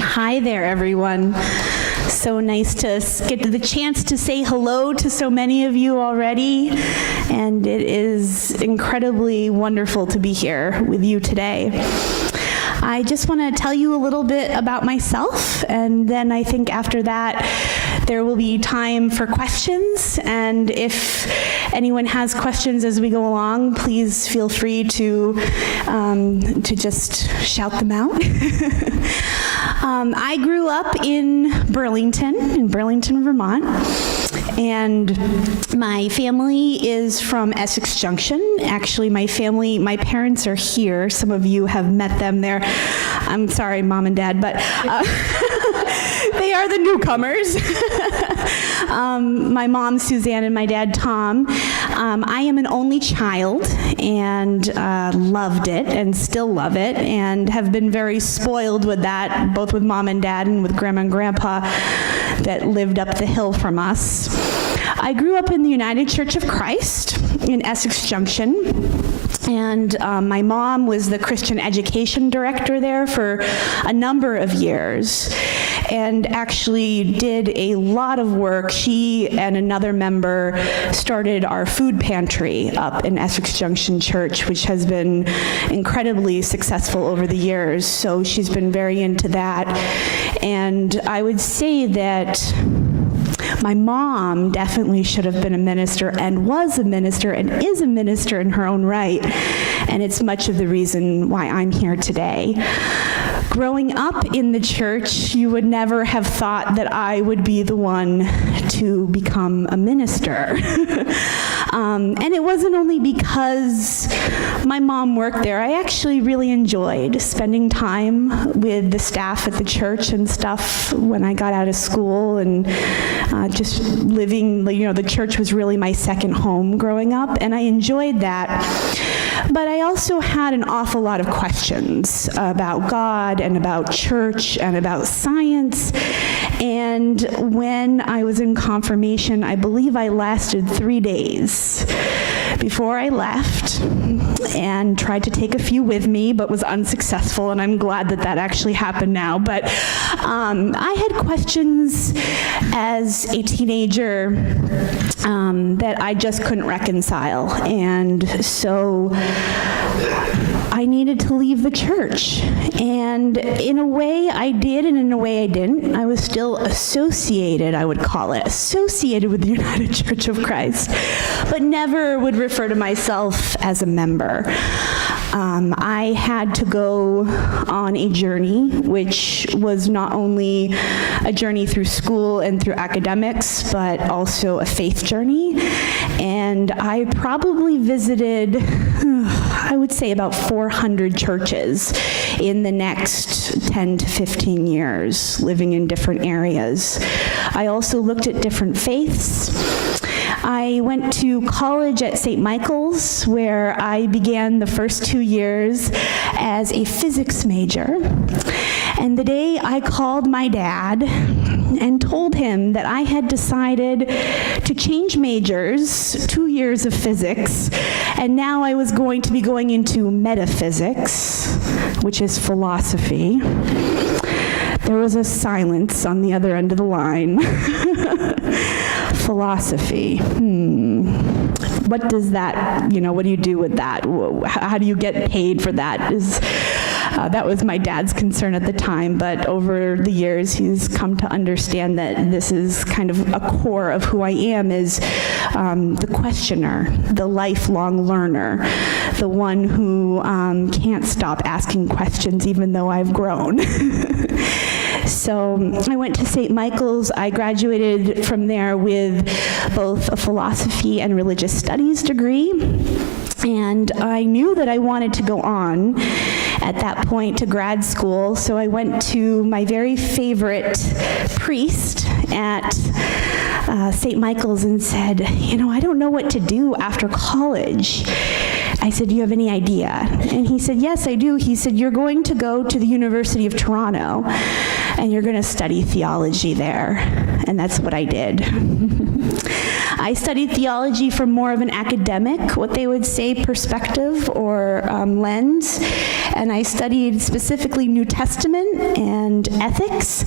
Hi there, everyone. So nice to get the chance to say hello to so many of you already, and it is incredibly wonderful to be here with you today. I just want to tell you a little bit about myself, and then I think after that there will be time for questions, and if anyone has questions as we go along, please feel free to just shout them out. I grew up in Burlington, Vermont, and my family is from Essex Junction. Actually, my parents are here. Some of you have met them there. I'm sorry, Mom and Dad, but they are the newcomers. My mom, Suzanne, and my dad, Tom. I am an only child and loved it and still love it and have been very spoiled with that, both with Mom and Dad and with Grandma and Grandpa that lived up the hill from us. I grew up in the United Church of Christ in Essex Junction, and my mom was the Christian education director there for a number of years and actually did a lot of work. She and another member started our food pantry up in Essex Junction Church, which has been incredibly successful over the years, so she's been very into that. And I would say that my mom definitely should have been a minister and was a minister and is a minister in her own right, and it's much of the reason why I'm here today. Growing up in the church, you would never have thought that I would be the one to become a minister. And it wasn't only because my mom worked there. I actually really enjoyed spending time with the staff at the church and stuff when I got out of school, and just living, the church was really my second home growing up, and I enjoyed that. But I also had an awful lot of questions about God and about church and about science. And when I was in confirmation, I believe I lasted 3 days before I left and tried to take a few with me, but was unsuccessful, and I'm glad that that actually happened now. But I had questions as a teenager that I just couldn't reconcile, and so I needed to leave the church. And in a way I did, and in a way I didn't. I was still associated, I would call it, associated with the United Church of Christ, but never would refer to myself as a member. I had to go on a journey, which was not only a journey through school and through academics, but also a faith journey. And I probably visited, I would say, about 400 churches in the next 10 to 15 years, living in different areas. I also looked at different faiths. I went to college at St. Michael's, where I began the first 2 years as a physics major. And the day I called my dad and told him that I had decided to change majors, 2 years of physics, and now I was going to be going into metaphysics, which is philosophy, there was a silence on the other end of the line. Philosophy. What does that, what do you do with that? How do you get paid for that? That was my dad's concern at the time, but over the years he's come to understand that this is kind of a core of who I am, is the questioner, the lifelong learner, the one who can't stop asking questions even though I've grown. So I went to St. Michael's. I graduated from there with both a philosophy and religious studies degree. And I knew that I wanted to go on at that point to grad school, so I went to my very favorite priest at St. Michael's and said, I don't know what to do after college. I said, do you have any idea? And he said, yes, I do. He said, you're going to go to the University of Toronto and you're going to study theology there. And that's what I did. I I studied theology from more of an academic, what they would say, perspective or lens, and I studied specifically New Testament and ethics,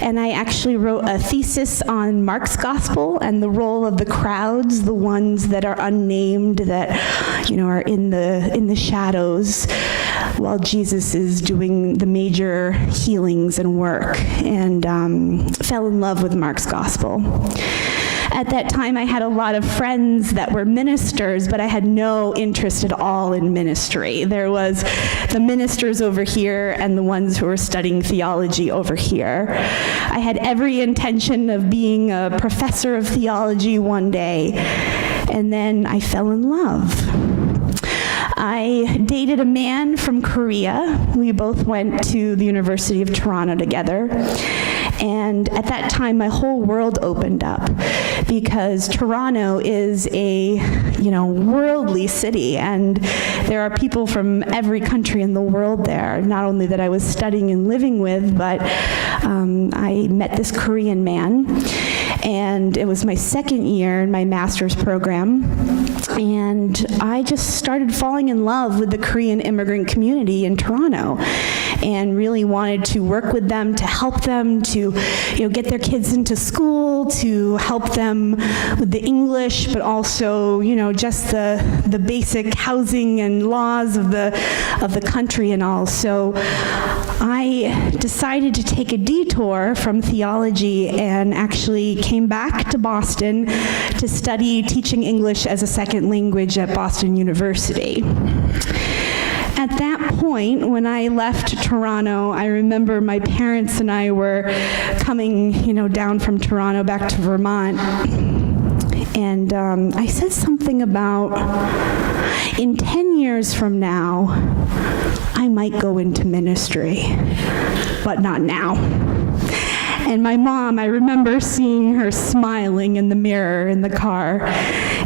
and I actually wrote a thesis on Mark's gospel and the role of the crowds, the ones that are unnamed, that are in the shadows, while Jesus is doing the major healings and work, and fell in love with Mark's gospel. At that time, I had a lot of friends that were ministers, but I had no interest at all in ministry. There was the ministers over here and the ones who were studying theology over here. I had every intention of being a professor of theology one day, and then I fell in love. I dated a man from Korea. We both went to the University of Toronto together. And at that time, my whole world opened up, because Toronto is a, worldly city, and there are people from every country in the world there, not only that I was studying and living with, but I met this Korean man, and it was my second year in my master's program, and I just started falling in love with the Korean immigrant community in Toronto, and really wanted to work with them, to help them to get their kids into school, to help them with the English, but also just the basic housing and laws of the country and all. So I decided to take a detour from theology and actually came back to Boston to study teaching English as a second language at Boston University. At that point, when I left Toronto, I remember my parents and I were coming, down from Toronto back to Vermont, and I said something about, in 10 years from now, I might go into ministry, but not now. And my mom, I remember seeing her smiling in the mirror in the car.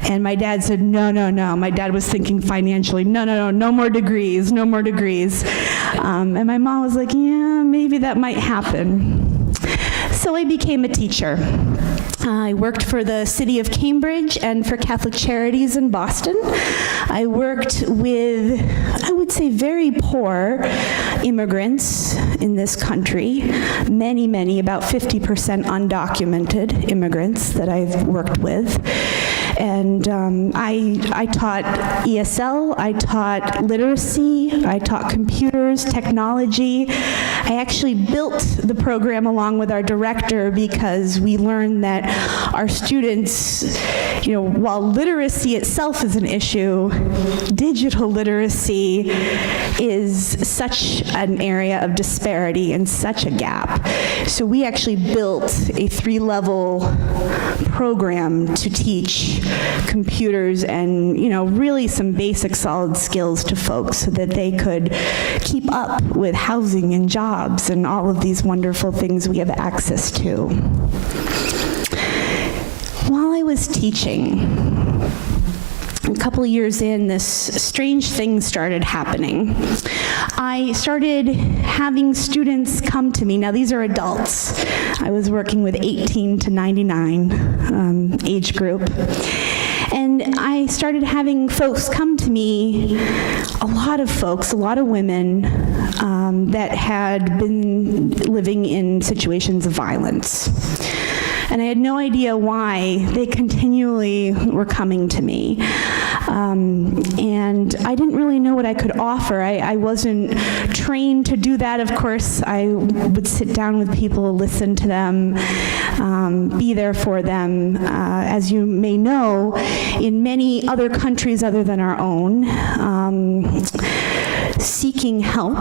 And my dad said, no. My dad was thinking financially, no more degrees, no more degrees. And my mom was like, yeah, maybe that might happen. So I became a teacher. I worked for the city of Cambridge and for Catholic Charities in Boston. I worked with, I would say, very poor immigrants in this country. Many, about 50% undocumented immigrants that I've worked with. And I taught ESL, I taught literacy, I taught computers, technology. I actually built the program along with our director because we learned that our students, while literacy itself is an issue, digital literacy is such an area of disparity and such a gap. So we actually built a 3-level program to teach computers and, really some basic solid skills to folks so that they could keep up with housing and jobs and all of these wonderful things we have access to. While I was teaching, a couple of years in, this strange thing started happening. I started having students come to me. Now, these are adults. I was working with 18 to 99 age group. And I started having folks come to me, a lot of women that had been living in situations of violence. And I had no idea why they continually were coming to me. And I didn't really know what I could offer. I wasn't trained to do that, of course. I would sit down with people, listen to them, be there for them. As you may know, in many other countries other than our own, seeking help,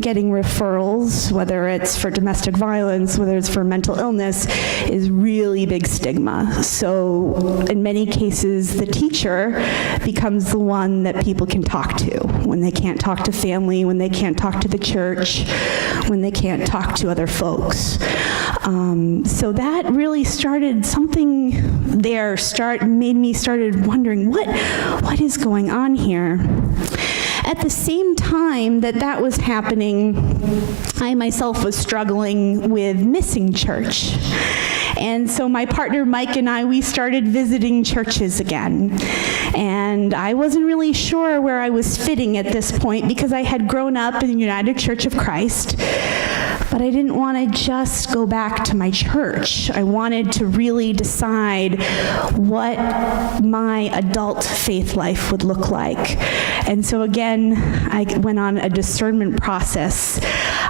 getting referrals, whether it's for domestic violence, whether it's for mental illness, is really big stigma. So in many cases, the teacher becomes the one that people can talk to when they can't talk to family, when they can't talk to the church, when they can't talk to other folks. So that really started something there, made me started wondering, what is going on here? At the same time that was happening, I myself was struggling with missing church. And so my partner Mike and I, we started visiting churches again. And I wasn't really sure where I was fitting at this point because I had grown up in the United Church of Christ. But I didn't want to just go back to my church. I wanted to really decide what my adult faith life would look like. And so again, I went on a discernment process.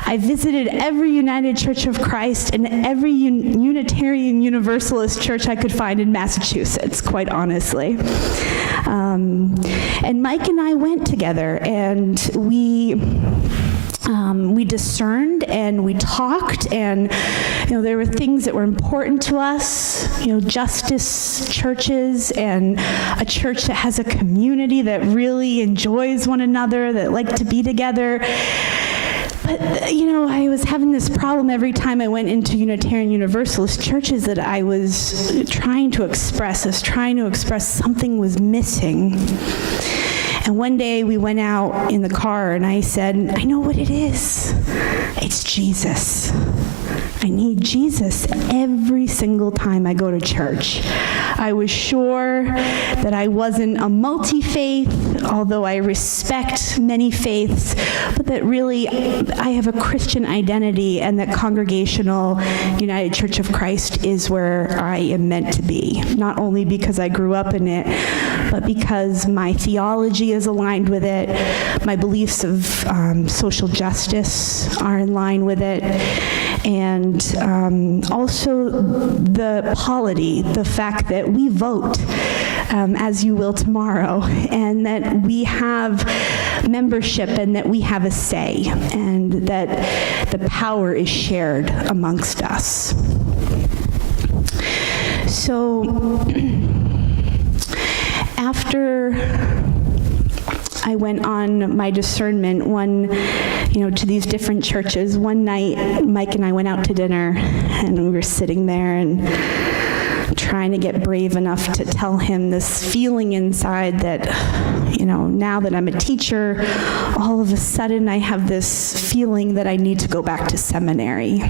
I visited every United Church of Christ and every Unitarian Universalist church I could find in Massachusetts, quite honestly. And Mike and I went together, and we discerned and we talked, and there were things that were important to us, justice churches and a church that has a community that really enjoys one another, that like to be together. But, I was having this problem every time I went into Unitarian Universalist churches that I was trying to express something was missing. And one day we went out in the car and I said, I know what it is. It's Jesus. I need Jesus every single time I go to church. I was sure that I wasn't a multi-faith, although I respect many faiths, but that really I have a Christian identity, and that Congregational United Church of Christ is where I am meant to be, not only because I grew up in it, but because my theology is aligned with it, my beliefs of social justice are in line with it, and also the polity, the fact that we vote, as you will tomorrow, and that we have membership and that we have a say, and that the power is shared amongst us. So after I went on my discernment to these different churches, one night Mike and I went out to dinner, and we were sitting there and trying to get brave enough to tell him this feeling inside that, now that I'm a teacher, all of a sudden I have this feeling that I need to go back to seminary.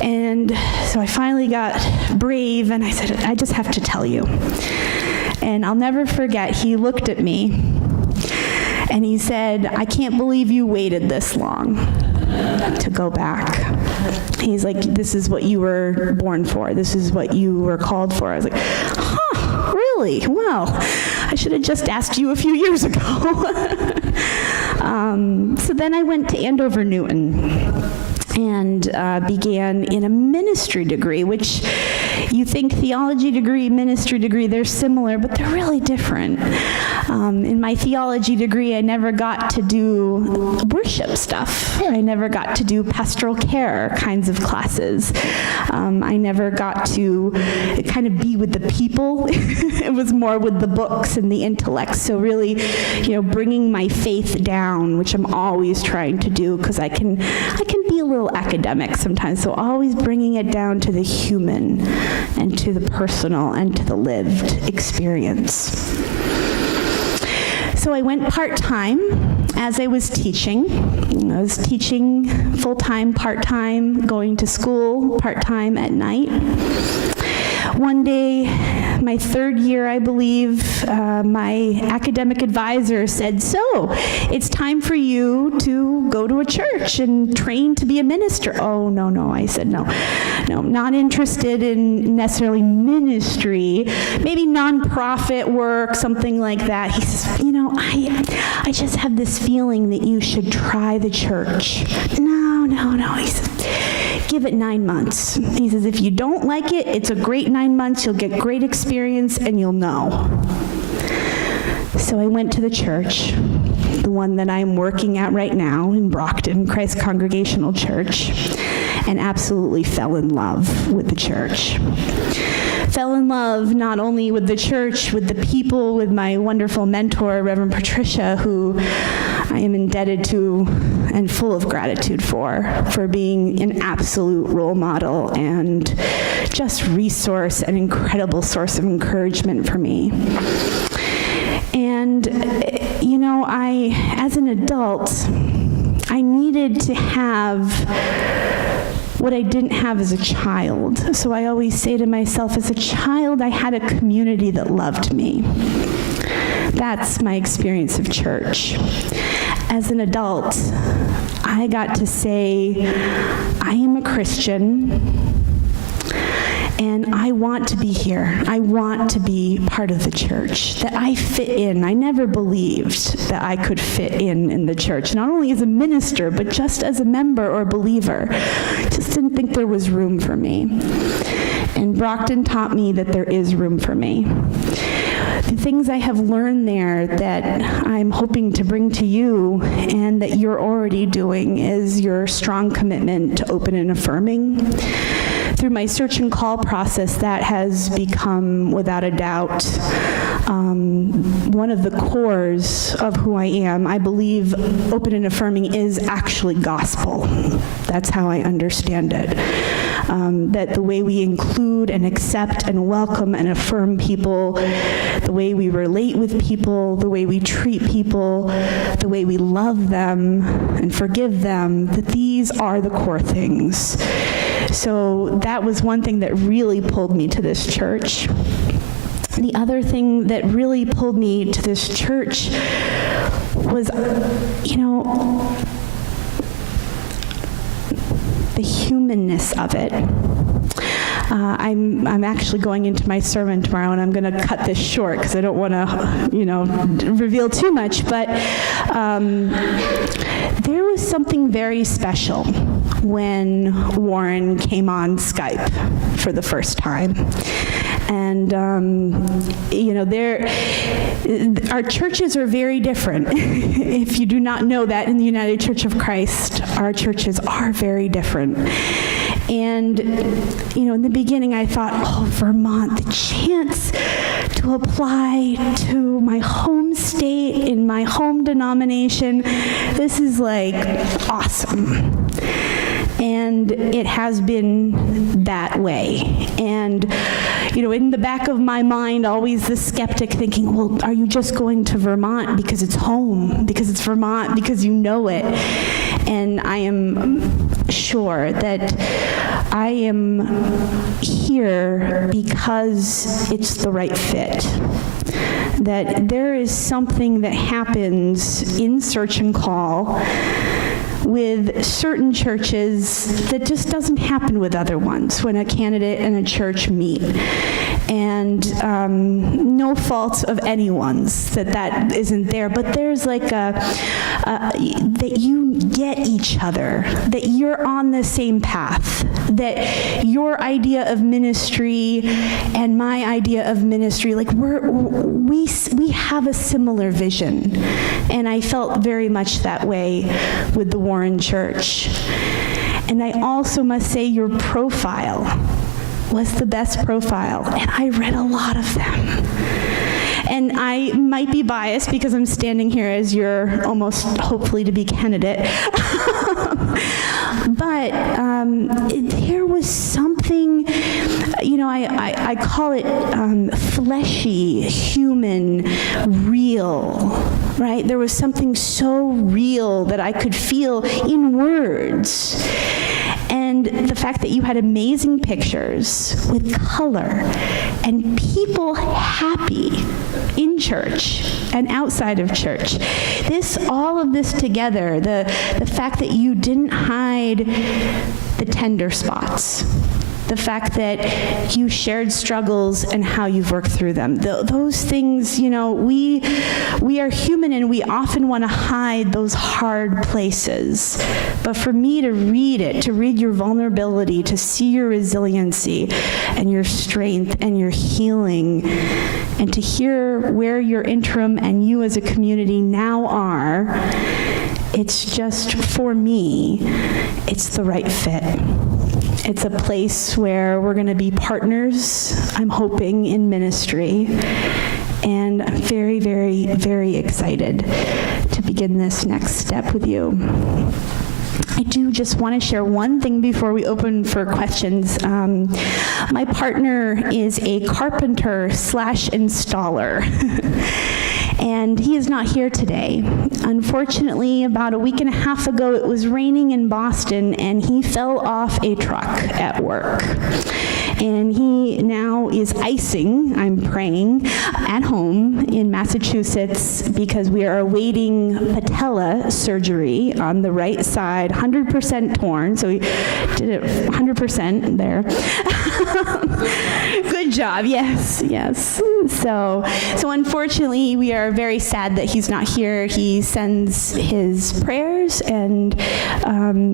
And so I finally got brave and I said, I just have to tell you. And I'll never forget, he looked at me and he said, I can't believe you waited this long to go back. He's like, this is what you were born for. This is what you were called for. I was like, huh, really? Well, I should have just asked you a few years ago. So then I went to Andover Newton and began in a ministry degree, which you think theology degree, ministry degree, they're similar, but they're really different. In my theology degree, I never got to do worship stuff. I never got to do pastoral care kinds of classes. I never got to kind of be with the people. It was more with the books and the intellect. So really, bringing my faith down, which I'm always trying to do because I can be a little academic sometimes. So always bringing it down to the human and to the personal and to the lived experience. So I went part-time as I was teaching. I was teaching full-time, part-time, going to school part-time at night. One day, my third year, I believe, my academic advisor said, so, it's time for you to go to a church and train to be a minister. Oh, no, I said, no, not interested in necessarily ministry, maybe nonprofit work, something like that. He says, I just have this feeling that you should try the church. No, he says, give it 9 months. He says, if you don't like it, it's a great 9 months, you'll get great experience, and you'll know. So I went to the church, the one that I'm working at right now in Brockton, Christ Congregational Church, and absolutely fell in love with the church. Fell in love not only with the church, with the people, with my wonderful mentor, Reverend Patricia, who I am indebted to and full of gratitude for being an absolute role model and just resource, an incredible source of encouragement for me. And, as an adult, I needed to have what I didn't have as a child. So I always say to myself, as a child, I had a community that loved me. That's my experience of church. As an adult, I got to say, I am a Christian, and I want to be here. I want to be part of the church, that I fit in. I never believed that I could fit in the church, not only as a minister, but just as a member or believer. Just didn't think there was room for me. And Brockton taught me that there is room for me. The things I have learned there that I'm hoping to bring to you and that you're already doing is your strong commitment to open and affirming. Through my search and call process, that has become, without a doubt, one of the cores of who I am. I believe open and affirming is actually gospel. That's how I understand it. That the way we include and accept and welcome and affirm people, the way we relate with people, the way we treat people, the way we love them and forgive them, that these are the core things. So that was one thing that really pulled me to this church. The other thing that really pulled me to this church was, the humanness of it. I'm actually going into my sermon tomorrow, and I'm going to cut this short because I don't want to, reveal too much. But there was something very special when Warren came on Skype for the first time. And, our churches are very different. If you do not know that, in the United Church of Christ, our churches are very different. And, in the beginning I thought, Vermont, the chance to apply to my home state in my home denomination, this is like awesome. And it has been that way. And, in the back of my mind, always the skeptic thinking, well, are you just going to Vermont because it's home, because it's Vermont, because you know it? And I am sure that I am here because it's the right fit. That there is something that happens in Search and Call with certain churches that just doesn't happen with other ones when a candidate and a church meet. And no fault of anyone's that isn't there, but there's like that you get each other, that you're on the same path, that your idea of ministry and my idea of ministry, like we have a similar vision. And I felt very much that way with the Warren Church. And I also must say your profile was the best profile, and I read a lot of them. And I might be biased because I'm standing here as your almost hopefully to be candidate. But there was something, I call it fleshy, human, real, right? There was something so real that I could feel in words. And the fact that you had amazing pictures with color and people happy in church and outside of church. All of this together, the fact that you didn't hide the tender spots, the fact that you shared struggles and how you've worked through them. Those things, we are human and we often want to hide those hard places. But for me to read your vulnerability, to see your resiliency and your strength and your healing, and to hear where your interim and you as a community now are, it's just, for me, it's the right fit. It's a place where we're going to be partners, I'm hoping, in ministry. And I'm very, very, very excited to begin this next step with you. I do just want to share one thing before we open for questions. My partner is a carpenter/installer. and he is not here today. Unfortunately, about a week and a half ago, it was raining in Boston, and he fell off a truck at work. And he now is icing, I'm praying, at home in Massachusetts because we are awaiting patella surgery on the right side, 100% torn. So he did it 100% there. Good job, yes. So unfortunately, we are very sad that he's not here. He sends his prayers, and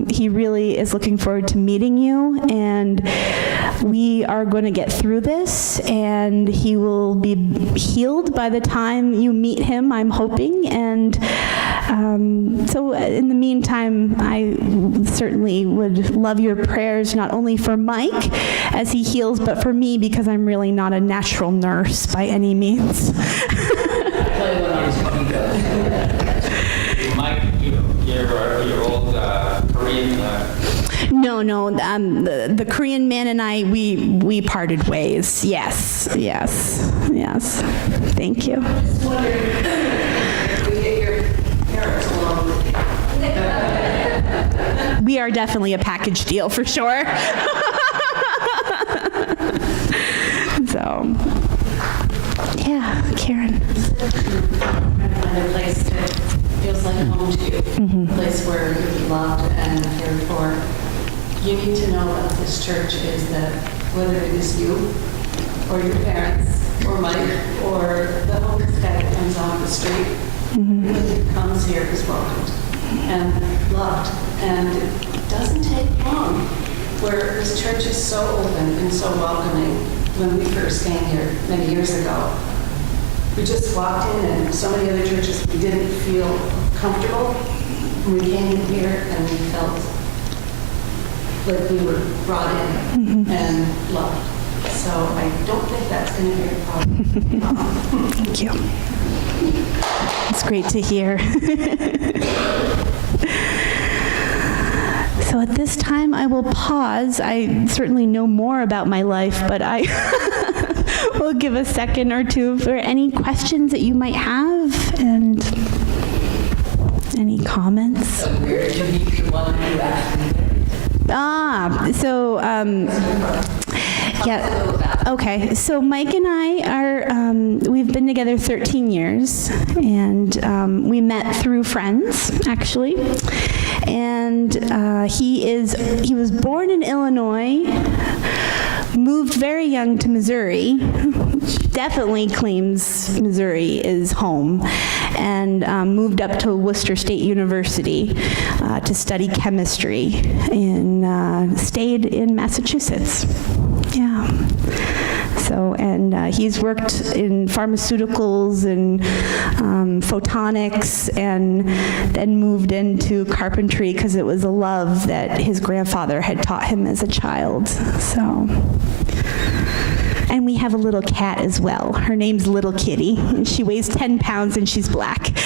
he really is looking forward to meeting you, and we are going to get through this, and he will be healed by the time you meet him, I'm hoping. And so in the meantime, I certainly would love your prayers, not only for Mike as he heals, but for me, because I'm really not a natural nurse by any means. Mike, your old Korean... No, the Korean man and I, we parted ways. Yes. Thank you. Just wondering if you get your parents along with you. We are definitely a package deal for sure. So, yeah, Karen. Find a place that feels like home to you, a place where you're loved and cared for. You need to know about this church is that whether it is you or your parents or Mike or the homeless guy that comes off the street, who comes here is welcomed and loved. And it doesn't take long. Where this church is so open and so welcoming. When we first came here many years ago, we just walked in, and so many other churches we didn't feel comfortable. We came in here and we felt like we were brought in and loved. So I don't think that's going to be a problem. Thank you. It's great to hear. So at this time, I will pause. I certainly know more about my life, but I will give a second or two for any questions that you might have and any comments. So where did you meet the one who actually Okay. So Mike and I are, we've been together 13 years, and we met through friends, actually. And he was born in Illinois, moved very young to Missouri, definitely claims Missouri is home, and moved up to Worcester State University to study chemistry, and stayed in Massachusetts. Yeah. So, and he's worked in pharmaceuticals and photonics, and then moved into carpentry because it was a love that his grandfather had taught him as a child. So, and we have a little cat as well. Her name's Little Kitty, and she weighs 10 pounds and she's black.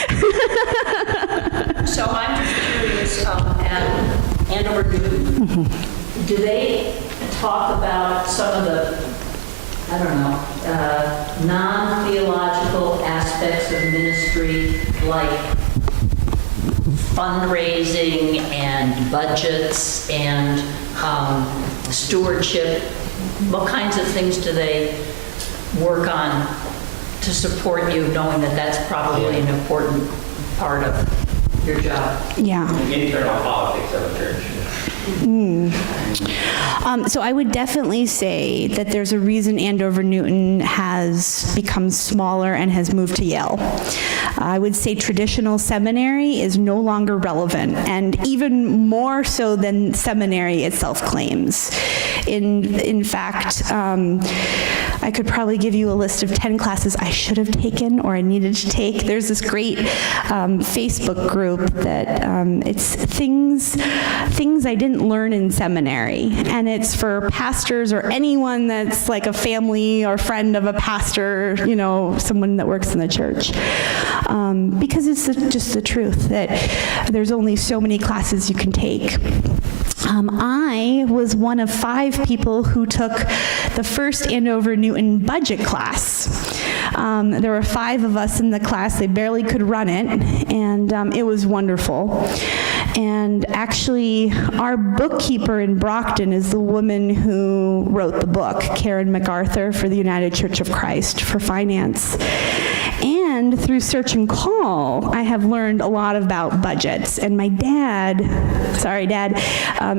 So I'm just curious, Andover Newton, do they talk about some of the, I don't know, non-theological aspects of ministry, like fundraising and budgets and stewardship? What kinds of things do they work on to support you, knowing that that's probably an important part of your job? Yeah. The internal politics of a church. So I would definitely say that there's a reason Andover Newton has become smaller and has moved to Yale. I would say traditional seminary is no longer relevant, and even more so than seminary itself claims. In fact, I could probably give you a list of 10 classes I should have taken or I needed to take. There's this great Facebook group that it's things I didn't learn in seminary, and it's for pastors or anyone that's like a family or friend of a pastor, you know, someone that works in the church. Because it's just the truth that there's only so many classes you can take. I was one of 5 people who took the first Andover Newton budget class. There were 5 of us in the class. They barely could run it, and it was wonderful. And actually, our bookkeeper in Brockton is the woman who wrote the book, Karen MacArthur, for the United Church of Christ for finance. And through Search and Call, I have learned a lot about budgets. And my dad,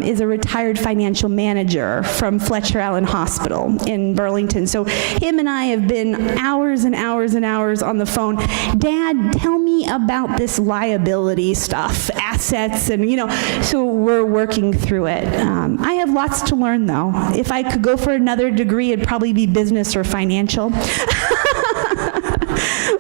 is a retired financial manager from Fletcher Allen Hospital in Burlington. So him and I have been hours and hours and hours on the phone. Dad, tell me about this liability stuff, assets, and so we're working through it. I have lots to learn, though. If I could go for another degree, it'd probably be business or financial.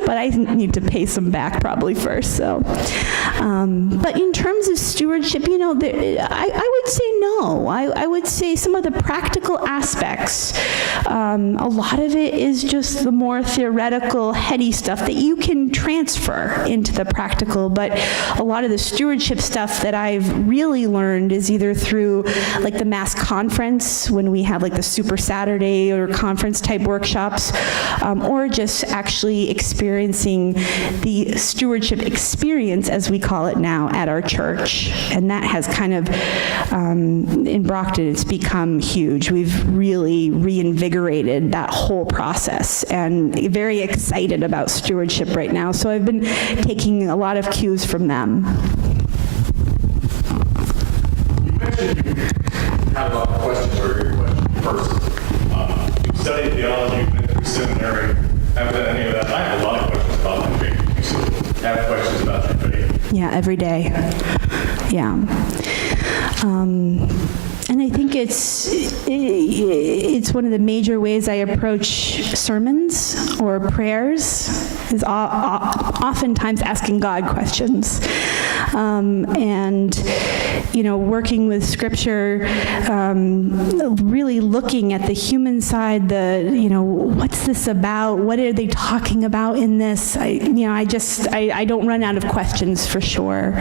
But I need to pay some back probably first. So, but in terms of stewardship, I would say no. I would say some of the practical aspects. A lot of it is just the more theoretical, heady stuff that you can transfer into the practical. But a lot of the stewardship stuff that I've really learned is either through like the Mass Conference, when we have like the Super Saturday or conference type workshops, or just actually experiencing the stewardship experience, as we call it now, at our church. And that has kind of, in Brockton, it's become huge. We've really reinvigorated that whole process and very excited about stewardship right now. So I've been taking a lot of cues from them. You mentioned you have a lot of questions, or your question first. You've studied theology, you've been through seminary. Haven't done any of that. I have a lot of questions about my faith. You still have questions about your faith? Yeah, every day. Yeah. And I think it's one of the major ways I approach sermons or prayers is oftentimes asking God questions. And, working with Scripture, really looking at the human side, what's this about? What are they talking about in this? I don't run out of questions for sure.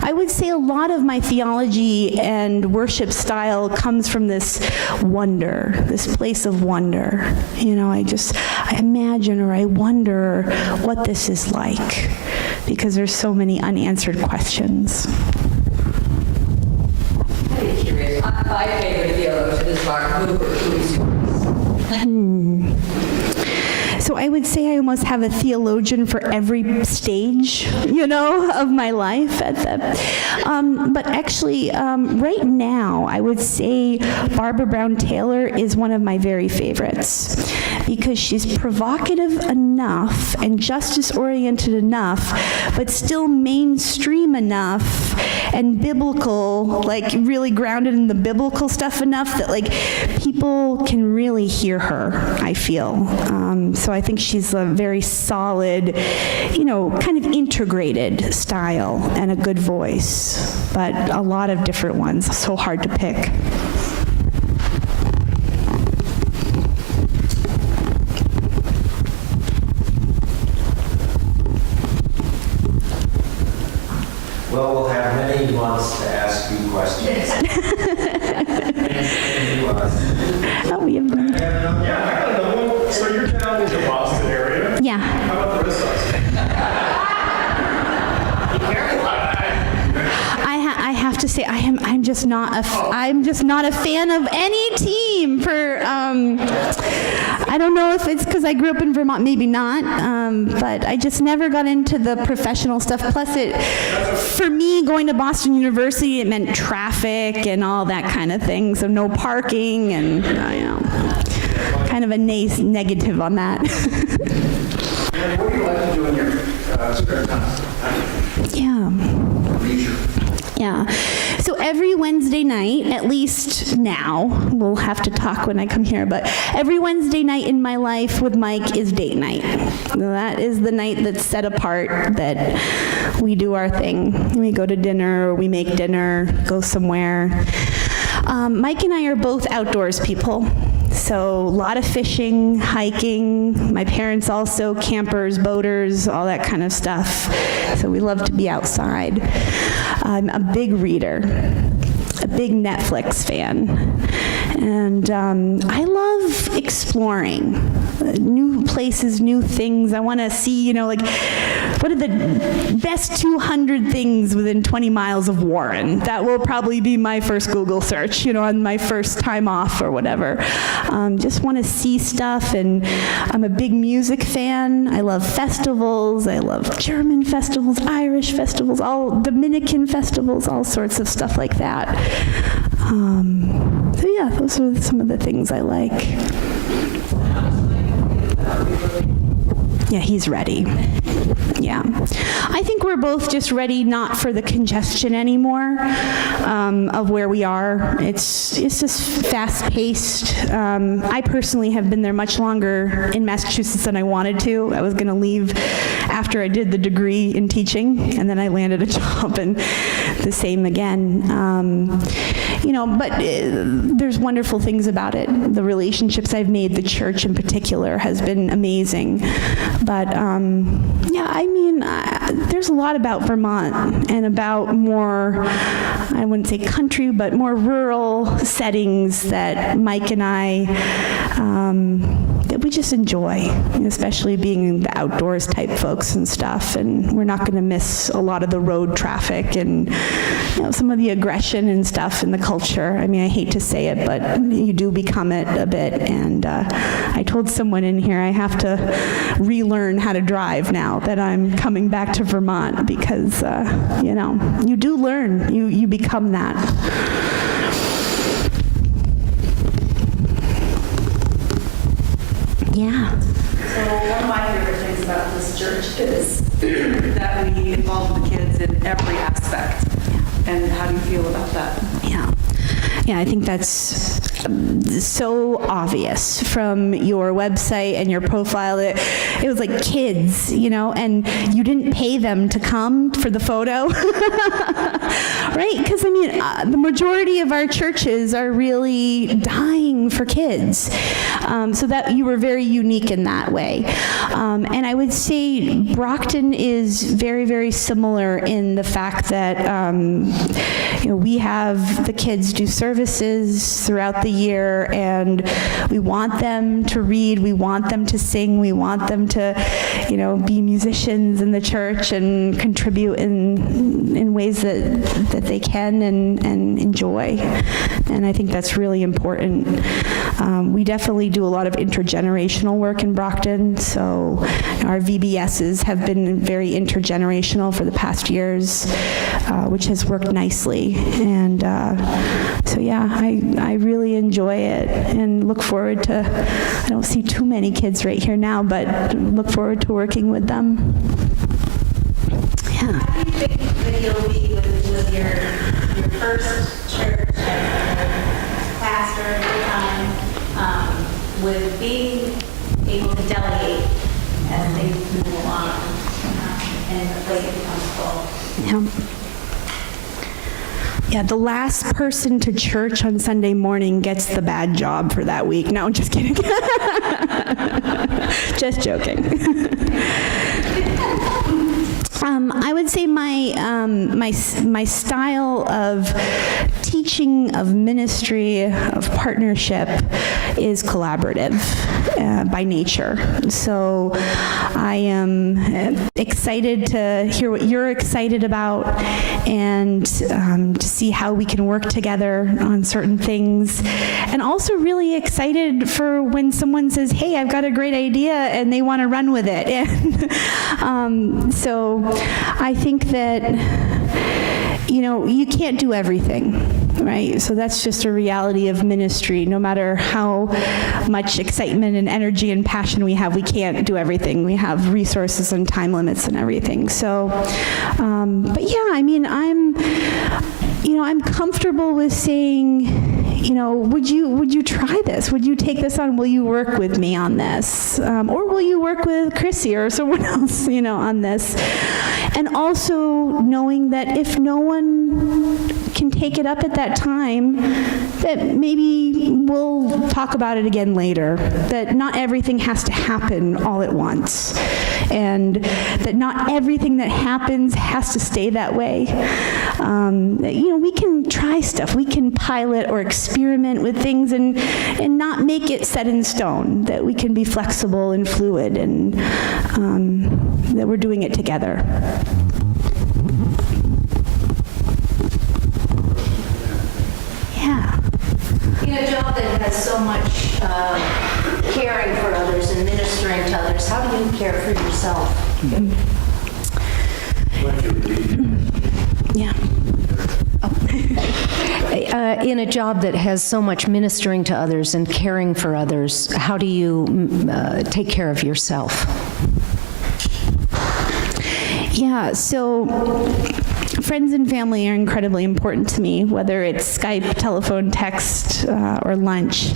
I would say a lot of my theology and worship style comes from this wonder, this place of wonder. I imagine or I wonder what this is like, because there's so many unanswered questions. I'm curious. My favorite theologian is Mark Buber, who is So I would say I almost have a theologian for every stage, of my life. But actually, right now, I would say Barbara Brown Taylor is one of my very favorites, because she's provocative enough and justice-oriented enough, but still mainstream enough and biblical, like really grounded in the biblical stuff enough that people can really hear her, I feel. So I think she's a very solid, kind of integrated style and a good voice, but a lot of different ones, so hard to pick. Well, we'll have many months to ask you questions. Oh, we have them. Yeah, I got another one. So you're down in the Boston area. Yeah. How about the rest of us? I have to say I'm just not a fan of any team for I don't know if it's because I grew up in Vermont, maybe not, but I just never got into the professional stuff. Plus, for me, going to Boston University, it meant traffic and all that kind of thing, so no parking, and kind of a negative on that. And what do you like to do in your spare time? Yeah. Leisure. Yeah. So every Wednesday night, at least now, we'll have to talk when I come here, but every Wednesday night in my life with Mike is date night. That is the night that's set apart that we do our thing. We go to dinner, or we make dinner, go somewhere. Mike and I are both outdoors people. So a lot of fishing, hiking. My parents also campers, boaters, all that kind of stuff. So we love to be outside. I'm a big reader, a big Netflix fan. And I love exploring. new places, new things. I want to see, like, what are the best 200 things within 20 miles of Warren? That will probably be my first Google search, on my first time off or whatever. Just want to see stuff, and I'm a big music fan. I love festivals. I love German festivals, Irish festivals, all Dominican festivals, all sorts of stuff like that. So yeah, those are some of the things I like. Yeah, he's ready. Yeah. I think we're both just ready not for the congestion anymore of where we are. It's just fast-paced. I personally have been there much longer in Massachusetts than I wanted to. I was going to leave after I did the degree in teaching, and then I landed a job and the same again. But there's wonderful things about it. The relationships I've made, the church in particular, has been amazing. But there's a lot about Vermont and about more, I wouldn't say country, but more rural settings that Mike and I, that we just enjoy, especially being the outdoors type folks and stuff. And we're not going to miss a lot of the road traffic and some of the aggression and stuff in the culture. I mean, I hate to say it, but you do become it a bit. And I told someone in here I have to relearn how to drive now that I'm coming back to Vermont, because you do learn, you become that. Yeah. So one of my favorite things about this church is that we involve the kids in every aspect. And how do you feel about that? Yeah, I think that's so obvious from your website and your profile. It was like kids, and you didn't pay them to come for the photo, right? Because, the majority of our churches are really dying for kids. So that you were very unique in that way. And I would say Brockton is very, very similar in the fact that, we have the kids do services throughout the year, and we want them to read, we want them to sing, we want them to, be musicians in the church and contribute in ways that they can and enjoy. And I think that's really important. We definitely do a lot of intergenerational work in Brockton, so our VBSs have been very intergenerational for the past years, which has worked nicely. And I really enjoy it and look forward to, I don't see too many kids right here now, but look forward to working with them. Yeah. How do you think that you'll be with your first church as pastor at the time, with being able to delegate as things move along and the plate becomes full? Yeah. Yeah, the last person to church on Sunday morning gets the bad job for that week. No, I'm just kidding. Just joking. I would say my style of teaching, of ministry, of partnership is collaborative by nature. So I am excited to hear what you're excited about and to see how we can work together on certain things. And also really excited for when someone says, hey, I've got a great idea, and they want to run with it. And so I think that, you can't do everything, right? So that's just a reality of ministry. No matter how much excitement and energy and passion we have, we can't do everything. We have resources and time limits and everything. So, but yeah, I'm comfortable with saying, would you try this? Would you take this on? Will you work with me on this? Or will you work with Chrissy or someone else, on this? And also knowing that if no one can take it up at that time, that maybe we'll talk about it again later, that not everything has to happen all at once, and that not everything that happens has to stay that way. We can try stuff, we can pilot or experiment with things and not make it set in stone, that we can be flexible and fluid, and that we're doing it together. Yeah. In a job that has so much caring for others and ministering to others, how do you care for yourself? Yeah. In a job that has so much ministering to others and caring for others, how do you take care of yourself? Yeah, so friends and family are incredibly important to me, whether it's Skype, telephone, text, or lunch.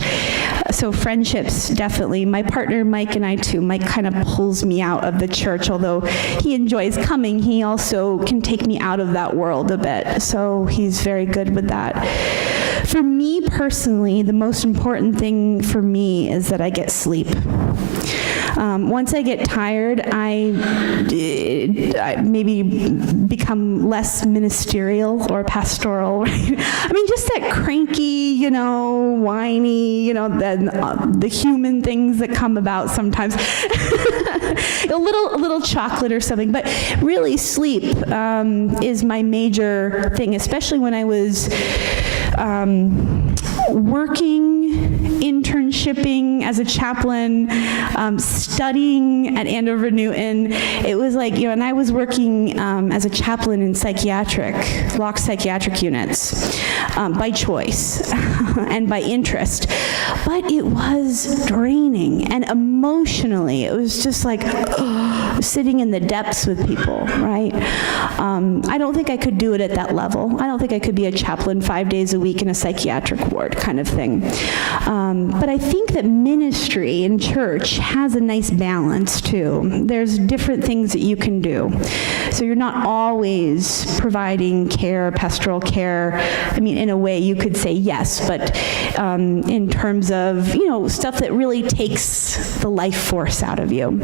So friendships, definitely. My partner, Mike, and I too. Mike kind of pulls me out of the church, although he enjoys coming. He also can take me out of that world a bit, so he's very good with that. For me personally, the most important thing for me is that I get sleep. Once I get tired, I maybe become less ministerial or pastoral. Right? I mean, just that cranky, whiny, the human things that come about sometimes. a little chocolate or something, but really sleep is my major thing, especially when I was working, internshipping as a chaplain, studying at Andover Newton. It was like, and I was working as a chaplain in locked psychiatric units by choice and by interest. But it was draining, and emotionally, it was just like sitting in the depths with people, right? I don't think I could do it at that level. I don't think I could be a chaplain 5 days a week in a psychiatric ward kind of thing. But I think that ministry in church has a nice balance too. There's different things that you can do. So you're not always providing care, pastoral care. I mean, in a way you could say yes, but in terms of, stuff that really takes the life force out of you.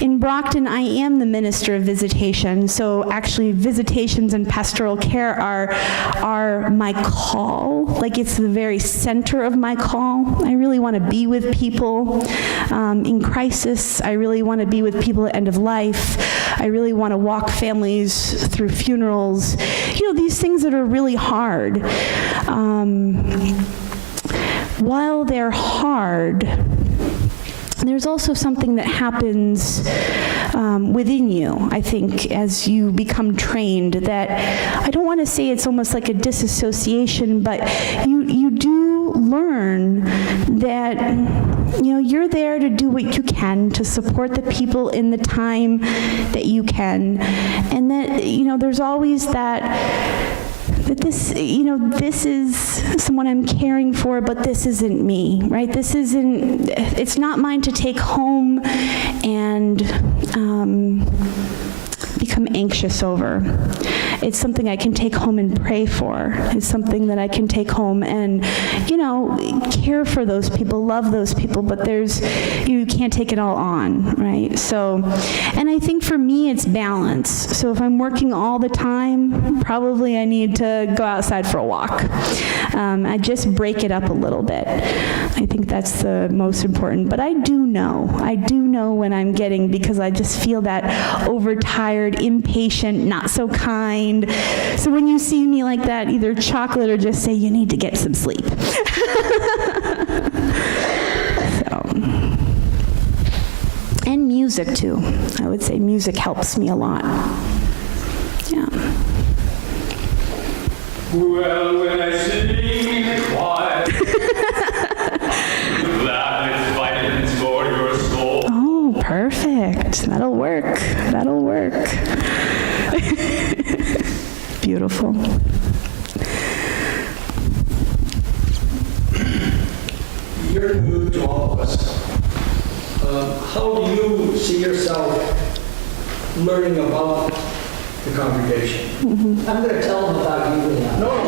In Brockton, I am the minister of visitation, so actually visitations and pastoral care are my call. Like, it's the very center of my call. I really want to be with people in crisis. I really want to be with people at end of life. I really want to walk families through funerals. These things that are really hard. While they're hard, there's also something that happens within you, I think, as you become trained, that I don't want to say it's almost like a disassociation, but you do learn that you're there to do what you can to support the people in the time that you can, and that there's always that this is someone I'm caring for, but this isn't me, right? It's not mine to take home and become anxious over. It's something I can take home and pray for. It's something that I can take home and, care for those people, love those people, but you can't take it all on, right? So, and I think for me it's balance. So if I'm working all the time, probably I need to go outside for a walk. I just break it up a little bit. I think that's the most important. But I do know when I'm because I just feel that overtired, impatient, not so kind. So when you see me like that, either chocolate or just say, you need to get some sleep. And music too. I would say music helps me a lot. Yeah. Well, when I sing in the choir, that is vitamins for your soul. Oh, perfect. That'll work. Beautiful. You're new to all of us. How do you see yourself learning about the congregation? I'm going to tell them about you, Leon. No,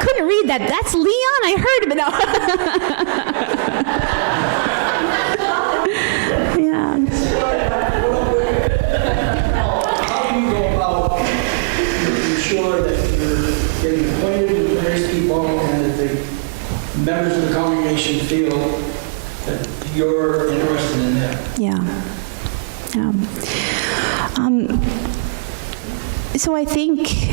couldn't read that. That's Leon? I heard him. No. Yeah. How do you go about making sure that you're getting acquainted with various people and that the members of the congregation feel that you're interested in them? Yeah. Yeah. So I think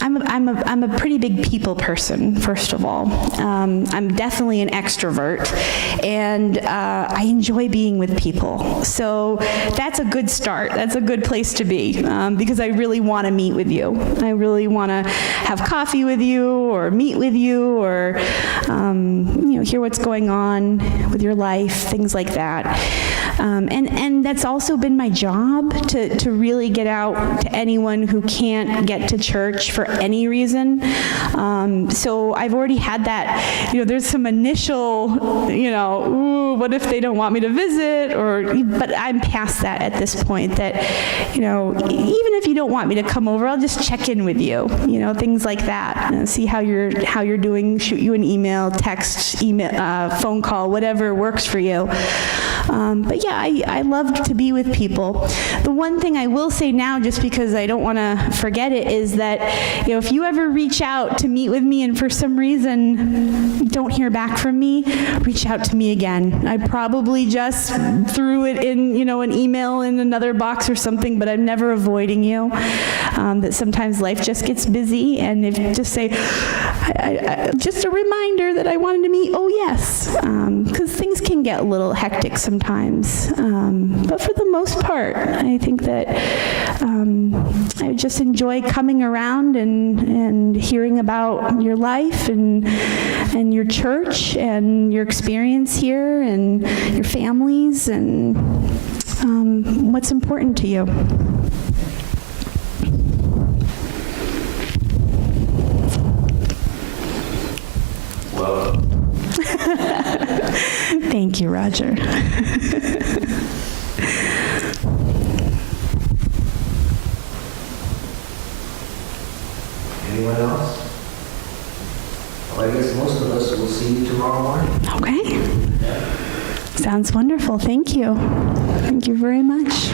I'm a pretty big people person, first of all. I'm definitely an extrovert, and I enjoy being with people. So that's a good start. That's a good place to be, because I really want to meet with you. I really want to have coffee with you, or meet with you, or hear what's going on with your life, things like that. And that's also been my job, to really get out to anyone who can't get to church for any reason. So I've already had that, there's some initial, ooh, what if they don't want me to visit? But I'm past that at this point, that, even if you don't want me to come over, I'll just check in with you, things like that. See how you're doing, shoot you an email, text, phone call, whatever works for you. But yeah, I love to be with people. The one thing I will say now, just because I don't want to forget it, is that, if you ever reach out to meet with me and for some reason you don't hear back from me, reach out to me again. I probably just threw it in, an email in another box or something, but I'm never avoiding you. That sometimes life just gets busy, and if you just say, just a reminder that I wanted to meet, oh yes, because things can get a little hectic sometimes. But for the most part, I think that I just enjoy coming around and hearing about your life and your church and your experience here and your families and what's important to you. Well, thank you, Roger. anyone else? Well, I guess most of us will see you tomorrow morning. Okay. Sounds wonderful. Thank you. Thank you very much.